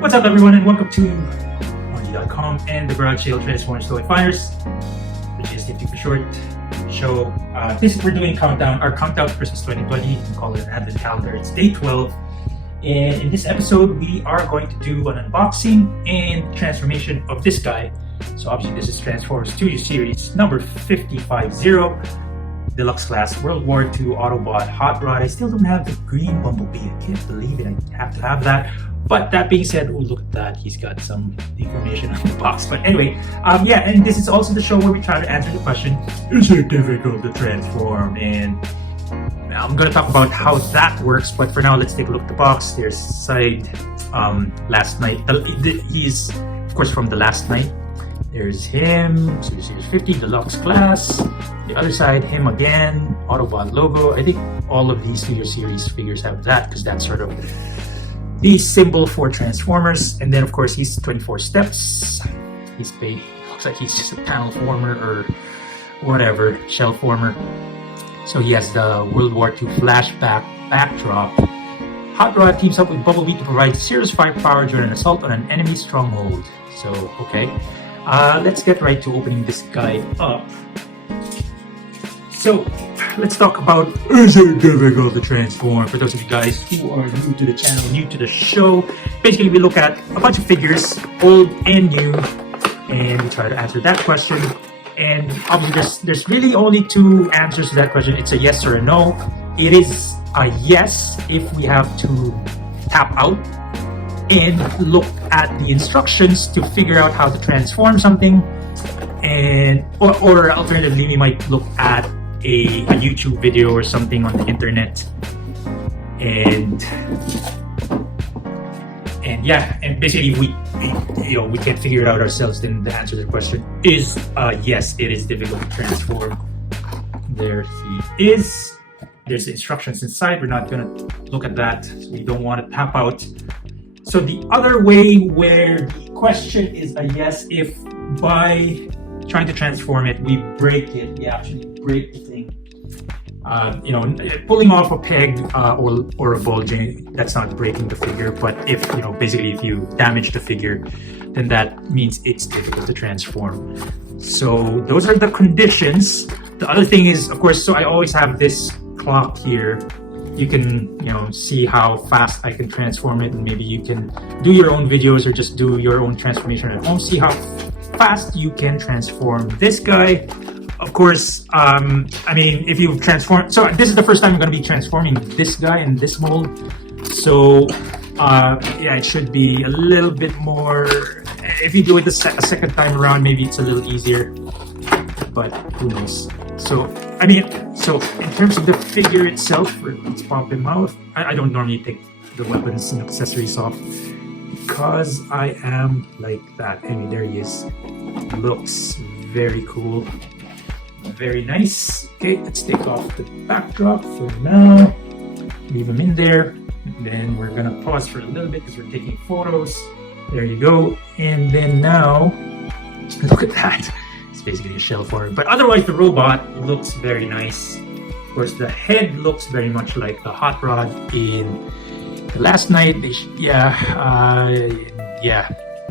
What's up, everyone, and welcome to RONJIE.COM and the Garage Sale Transformers Toy Finders, which is SS50 for short. Show. We're doing our countdown to Christmas 2020. You can call it an advent calendar. It's day 12, and in this episode, we are going to do an unboxing and transformation of this guy. So obviously, this is Transformers 2 series number 5050. Deluxe class World War II Autobot Hot Rod. I still don't have the green Bumblebee. I can't believe it. I have to have that. But that being said, oh, look at that. He's got some information on the box. But anyway, yeah, and this is also the show where we try to answer the question, is it difficult to transform? And I'm going to talk about how that works. But for now, let's take a look at the box. There's side last night. He's, of course, from the last night. There's him, Series 50, Deluxe class. The other side, him again, Autobot logo. I think all of these Studio Series figures have that because that's sort of the symbol for Transformers. And then, of course, he's 24 steps. He's big. Looks like he's just a panel former or whatever, shell former. So he has the World War II flashback backdrop. Hot Rod teams up with Bumblebee to provide serious firepower during an assault on an enemy stronghold. So, okay. Let's get right to opening this guy up. So, let's talk about, is it difficult to transform? For those of you guys who are new to the channel, new to the show, basically we look at a bunch of figures, old and new, and we try to answer that question. And obviously there's really only two answers to that question. It's a yes or a no. It is a yes if we have to tap out and look at the instructions to figure out how to transform something, and or alternatively we might look at a YouTube video or something on the internet, and yeah, and basically we can't figure it out ourselves. Then the answer to the question is yes, it is difficult to transform. There he is. There's the instructions inside. We're not gonna look at that, so we don't want to tap out. So the other way where the question is a yes, if by trying to transform it, we break it, we actually break the thing. Pulling off a peg or a ball joint, that's not breaking the figure. But if, basically if you damage the figure, then that means it's difficult to transform. So those are the conditions. The other thing is, of course, so I always have this clock here. You can, see how fast I can transform it, and maybe you can do your own videos or just do your own transformation at home. See how fast you can transform this guy. Of course, if you transform, so this is the first time I'm going to be transforming this guy in this mold. So, yeah, it should be a little bit more. If you do it a second time around, maybe it's a little easier, but who knows? So in terms of the figure itself, let's pop him out. I don't normally take the weapons and accessories off because I am like that. Anyway, there he is. Looks very cool. Very nice. Okay, let's take off the backdrop for now. Leave him in there. Then we're gonna pause for a little bit because we're taking photos. There you go. And then now, look at that. It's basically a shell form, but otherwise the robot looks very nice. Of course, the head looks very much like the Hot Rod in the last night. Yeah,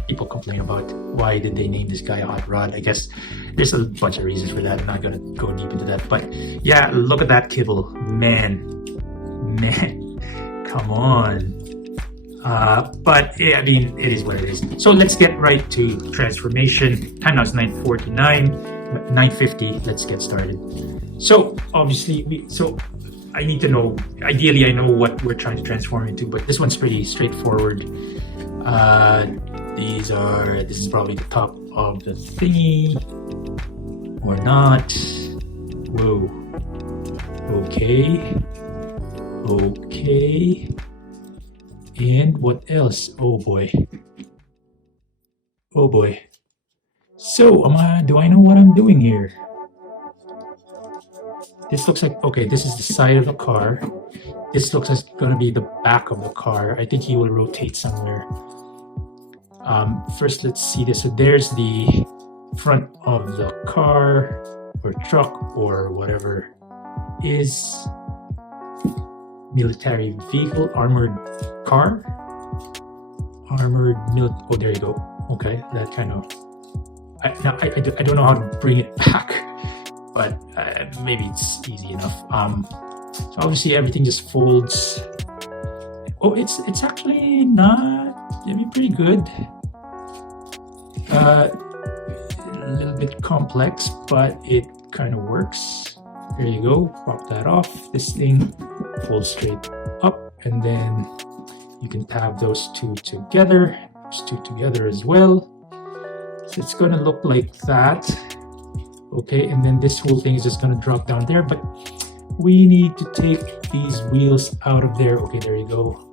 people complain about why did they name this guy Hot Rod. I guess there's a bunch of reasons for that. I'm not gonna go deep into that, but yeah, look at that kibble, man, come on. But yeah, it is what it is. So let's get right to transformation. Time now is 9:49, 9:50. Let's get started. So obviously, I need to know. Ideally, I know what we're trying to transform into, but this one's pretty straightforward. This is probably the top of the thingy, or not. Whoa. Okay. And what else? Oh boy. So do I know what I'm doing here? This looks like, okay, this is the side of the car. This looks like it's gonna be the back of the car. I think he will rotate somewhere. First, let's see this. So there's the front of the car or truck or whatever is military vehicle, armored car. armored military. Oh, there you go. Okay, that kind of. I don't know how to bring it back, but maybe it's easy enough. So obviously everything just folds. Oh, it's actually not. I mean, pretty good. A little bit complex, but it kind of works. There you go. Pop that off. This thing folds straight up, and then you can tab those two together. Those two together as well. So it's going to look like that. Okay, and then this whole thing is just going to drop down there, but we need to take these wheels out of there. Okay, there you go.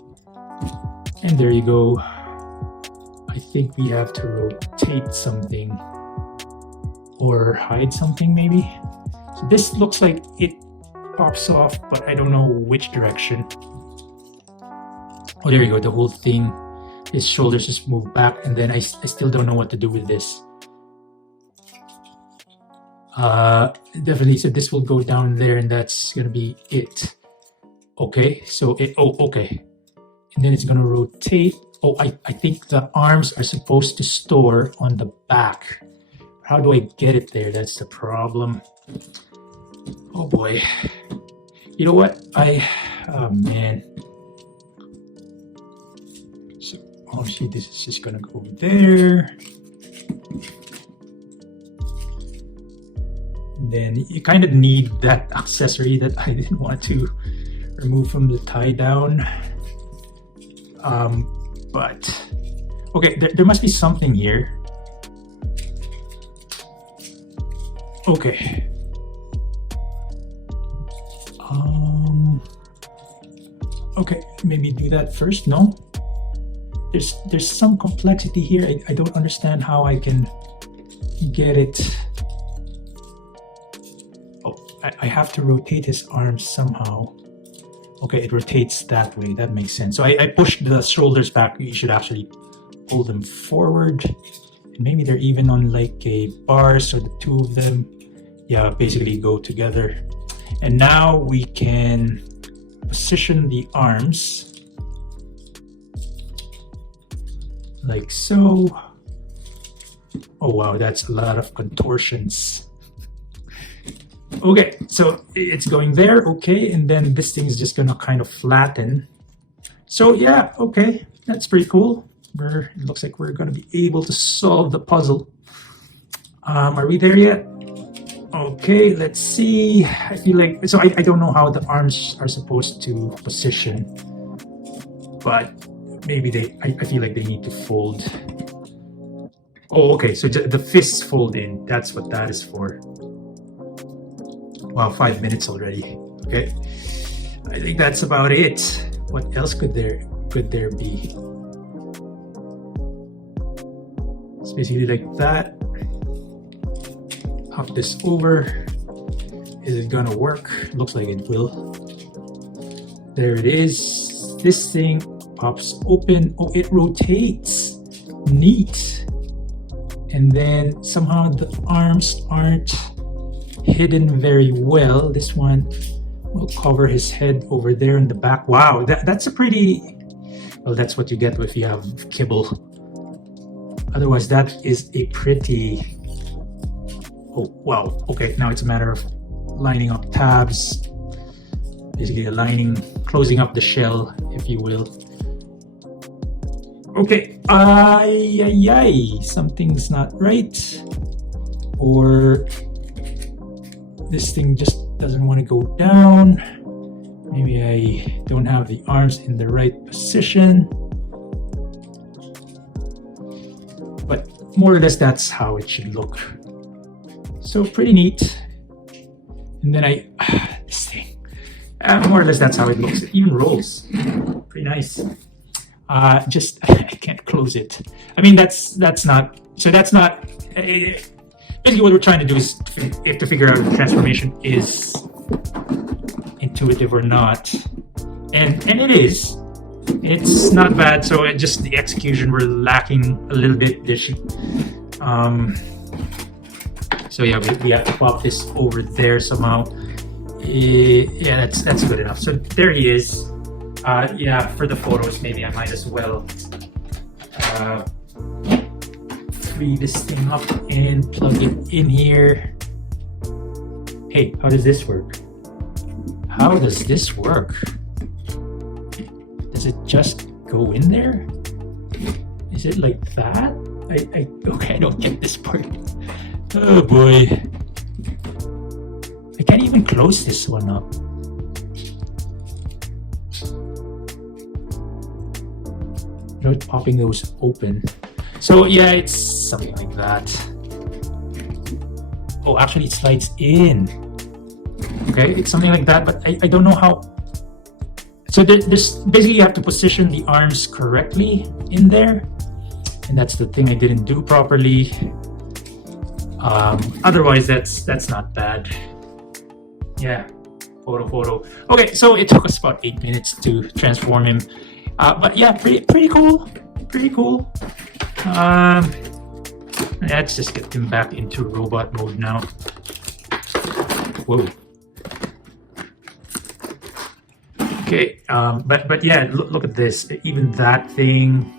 And there you go. I think we have to rotate something or hide something maybe. So this looks like it pops off, but I don't know which direction. Oh, there you go. The whole thing, his shoulders just move back, and then I still don't know what to do with this. Definitely, so this will go down there, and that's gonna be it. Okay, so okay. And then it's gonna rotate. Oh, I think the arms are supposed to store on the back. How do I get it there? That's the problem. Oh boy. You know what? Oh man. So obviously this is just gonna go there. And then you kind of need that accessory that I didn't want to remove from the tie down. But okay, there must be something here. Okay. Okay, maybe do that first. No, there's some complexity here. I don't understand how I can get it. Oh, I have to rotate his arms somehow. Okay, it rotates that way. That makes sense. So I pushed the shoulders back. You should actually pull them forward. And maybe they're even on like a bar, so the two of them, yeah, basically go together. And now we can position the arms like so. Oh wow, that's a lot of contortions. Okay, so it's going there, okay, and then this thing is just gonna kind of flatten. So yeah, okay, that's pretty cool. It looks like we're gonna be able to solve the puzzle. Are we there yet? Okay, let's see. I feel like, so I don't know how the arms are supposed to position, but maybe I feel like they need to fold. Oh, okay, so the fists fold in. That's what that is for. Wow, 5 minutes already. Okay, I think that's about it. What else could there be? It's basically like that. Hop this over. Is it gonna work? Looks like it will. There it is. This thing pops open. Oh, it rotates. Neat. And then somehow the arms aren't hidden very well. This one will cover his head over there in the back. Wow, that's a pretty, well, that's what you get if you have kibble. Otherwise, that is a pretty, oh, wow. Okay, now it's a matter of lining up tabs, basically aligning, closing up the shell, if you will. Okay, something's not right. Or this thing just doesn't want to go down. Maybe I don't have the arms in the right position. But more or less that's how it should look. So pretty neat. And then this thing, more or less that's how it looks. It even rolls. Pretty nice. Just I can't close it. I mean that's not, so that's not, basically what we're trying to do is to figure out if the transformation is intuitive or not. And it is. It's not bad, so just the execution we're lacking a little bit. So yeah, we have to pop this over there somehow. Yeah, that's good enough. So there he is. Yeah, for the photos, maybe I might as well free this thing up and plug it in here. Hey, how does this work? How does this work? Does it just go in there? Is it like that? Okay, I don't get this part. Oh boy. I can't even close this one up. Without popping those open. So yeah, it's something like that. Oh, actually it slides in. Okay, it's something like that, but I don't know how. So there's basically you have to position the arms correctly in there, and that's the thing I didn't do properly. Otherwise, that's not bad. Yeah, photo. Okay, so it took us about 8 minutes to transform him, but yeah, pretty cool. Let's just get him back into robot mode now. Whoa. Okay, but yeah, look at this. Even that thing,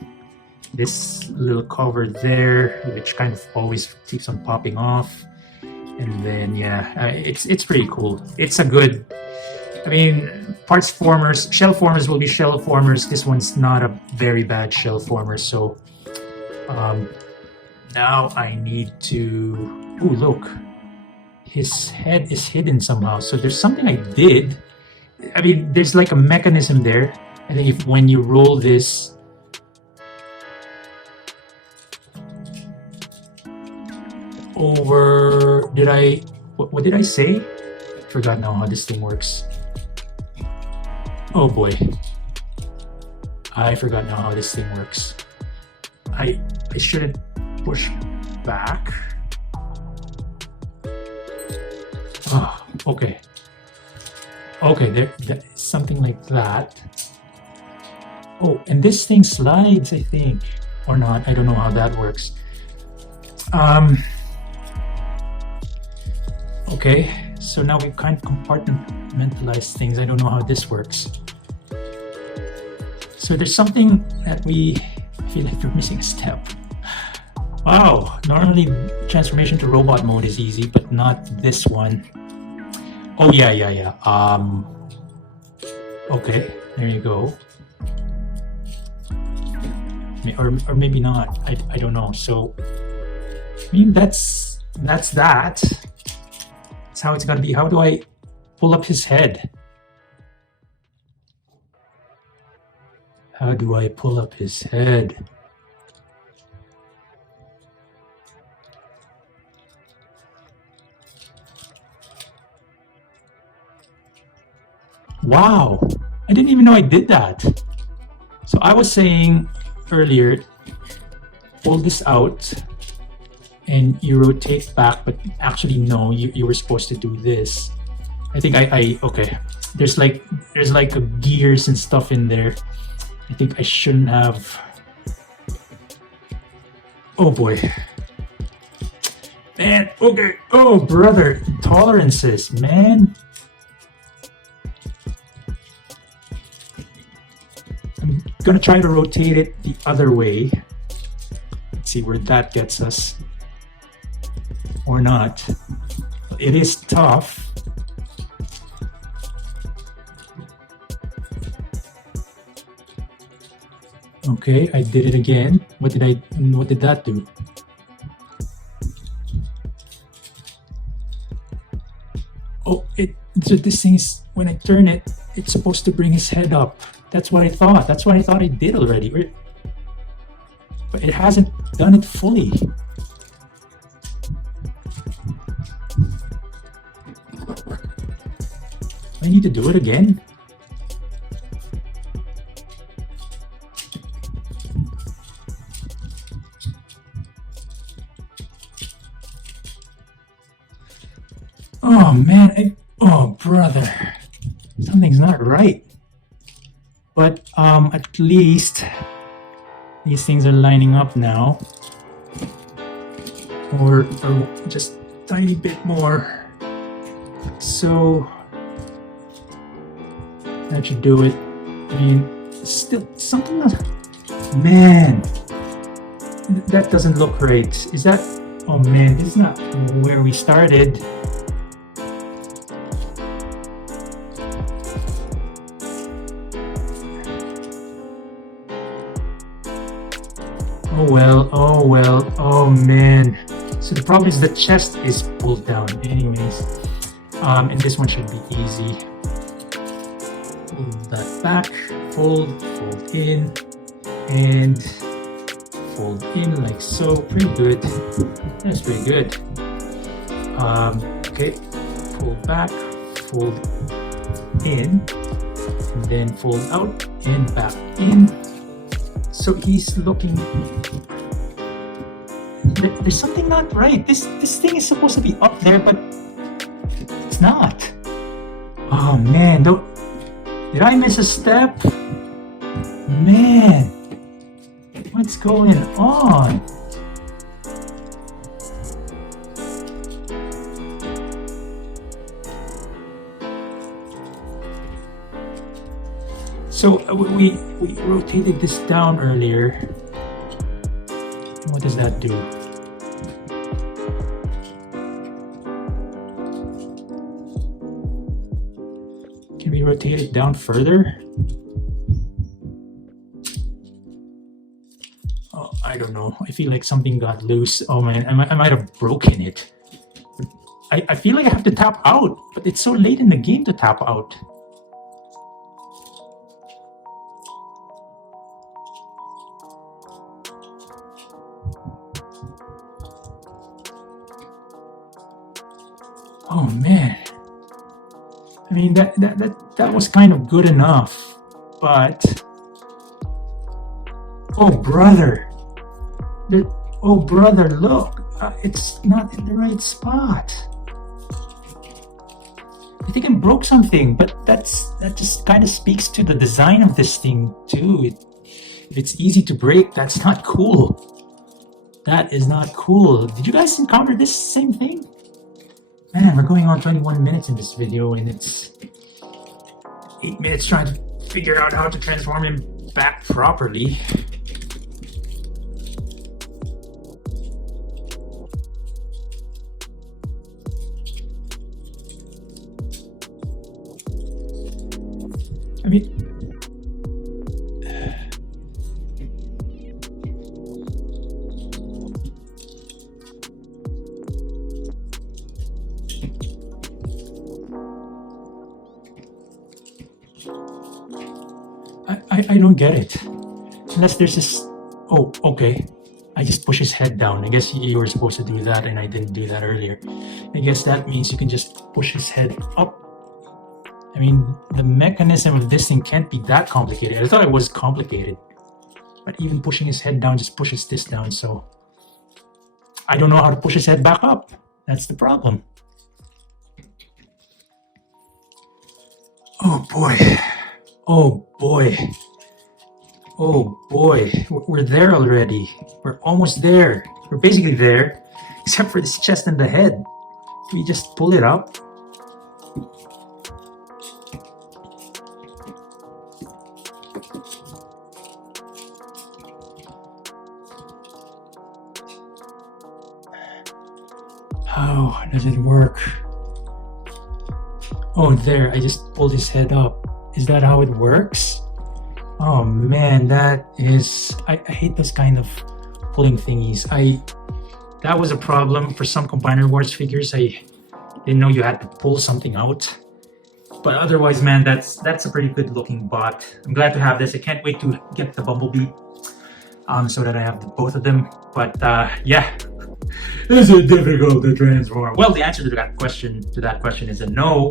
this little cover there, which kind of always keeps on popping off, and then yeah, it's pretty cool. It's a good. I mean, parts formers, shell formers will be shell formers. This one's not a very bad shell former, so now I need to. Oh, look, his head is hidden somehow. So there's something I did. I mean, there's like a mechanism there. I think if when you roll this, over, what did I say? Forgot now how this thing works. Oh boy, I forgot now how this thing works. I shouldn't push back. Oh, okay. Okay, there something like that. Oh, and this thing slides, I think, or not. I don't know how that works. Okay, so now we can't compartmentalize things. I don't know how this works. So there's something that I feel like we're missing a step. Wow, normally transformation to robot mode is easy, but not this one. Oh yeah. Okay, there you go. Or maybe not. I don't know. So I mean that's that. That's how it's gotta be. How do I pull up his head? How do I pull up his head? Wow, I didn't even know I did that. So I was saying earlier, pull this out and you rotate back, but actually no, you were supposed to do this. I think okay. There's like a gears and stuff in there. I think I shouldn't have. Oh boy. Man, okay. Oh brother, tolerances, man. I'm gonna try to rotate it the other way. Let's see where that gets us. Or not. It is tough. Okay, I did it again. What did that do? Oh, so this thing's, when I turn it, it's supposed to bring his head up. That's what I thought. That's what I thought I did already. But it hasn't done it fully. I need to do it again. Oh man, oh brother, something's not right. But at least these things are lining up now, or just a tiny bit more. So that should do it. I mean, still something else. Man, That doesn't look right. Is that... Oh man, this is not where we started. Oh well, oh well, oh man. So the problem is the chest is pulled down anyways. And this one should be easy. Pull that back, fold in, and fold in like so. Pretty good. That's pretty good. Okay, fold back, fold in, and then fold out and back in. So he's looking. There's something not right. This thing is supposed to be up there, but it's not. Oh man, did I miss a step? Man, what's going on? So we rotated this down earlier. What does that do? Can we rotate it down further? Oh, I don't know. I feel like something got loose. Oh man, I might have broken it. I feel like I have to tap out, but it's so late in the game to tap out. Oh man, I mean that was kind of good enough, but oh brother, look, it's not in the right spot. I think I broke something, but that just kind of speaks to the design of this thing too. If it's easy to break, that's not cool. That is not cool. Did you guys encounter this same thing? Man, we're going on 21 minutes in this video, and it's 8 minutes trying to figure out how to transform him back properly. I mean, I don't get it. Unless there's this... Oh, okay. I just push his head down. I guess you were supposed to do that, and I didn't do that earlier. I guess that means you can just push his head up. I mean, the mechanism of this thing can't be that complicated. I thought it was complicated. But even pushing his head down just pushes this down, so... I don't know how to push his head back up. That's the problem. Oh boy. Oh boy. Oh boy. We're there already. We're almost there. We're basically there. Except for this chest and the head. We just pull it up. How does it work? Oh, there. I just pulled his head up. Is that how it works? Oh man, that is... I hate this kind of pulling thingies. That was a problem for some Combiner Wars figures. I didn't know you had to pull something out. But otherwise, man, that's a pretty good looking bot. I'm glad to have this. I can't wait to get the Bumblebee so that I have both of them. But yeah. Is it difficult to transform? Well, the answer to that question is a no.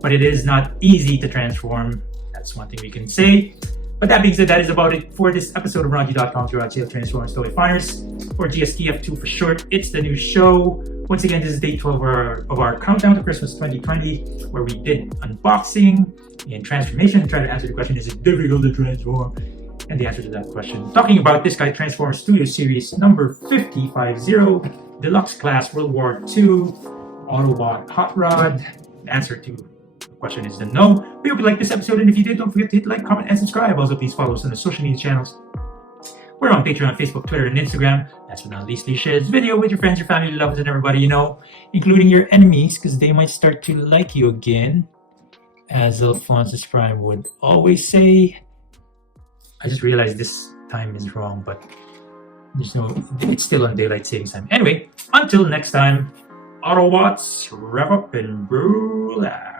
But it is not easy to transform. That's one thing we can say. But that being said, that is about it for this episode of RONJIE.COM's Garage Sale Transformers Toy Finders, or GSTF2 for short. It's the new show. Once again, this is day 12 of our countdown to Christmas 2020, where we did unboxing and transformation and try to answer the question, is it difficult to transform? And the answer to that question, talking about this guy, Transformers Studio Series number 50, Deluxe Class World War II, Autobot Hot Rod. The answer to the question is the no. We hope you liked this episode, and if you did, don't forget to hit like, comment, and subscribe. Also, please follow us on the social media channels. We're on Patreon, Facebook, Twitter, and Instagram. Last but not least, please share this video with your friends, your family, your loved ones, and everybody you know, including your enemies, because they might start to like you again. As Alphonsus Prime would always say. I just realized this time is wrong, but it's still on daylight savings time. Anyway, until next time, Autobots, rev up and roll out.